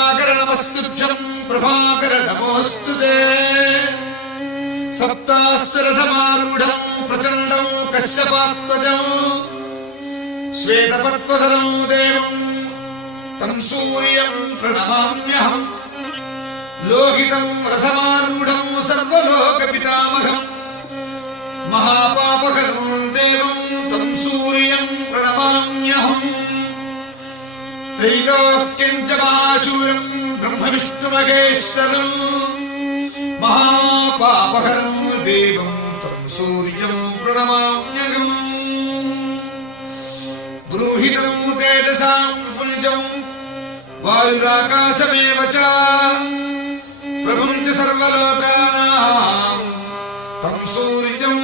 दिवाकर नमस्तुभ्यं प्रभाकर नमोऽस्तुते सप्तास्त्ररथमारूढं प्रचण्डं कश्यपात्मजं श्वेतपद्मधरं देवं तं सूर्यं प्रणमाम्यहम् लोहितं रथमारूढं सर्वलोकपितामहम् महापापहरं देवं तं सूर्यं प्रणमाम्यहम् त्रैलोक्यं च महाशूरं ब्रह्मविष्णुमहेश्वरं महापापहरं देवं तं सूर्यं प्रणमाम्यहम् गृहीतं तेजसां पुञ्जं वायुराकाशमेव च प्रभुं च सर्वलोकानां तं सूर्यं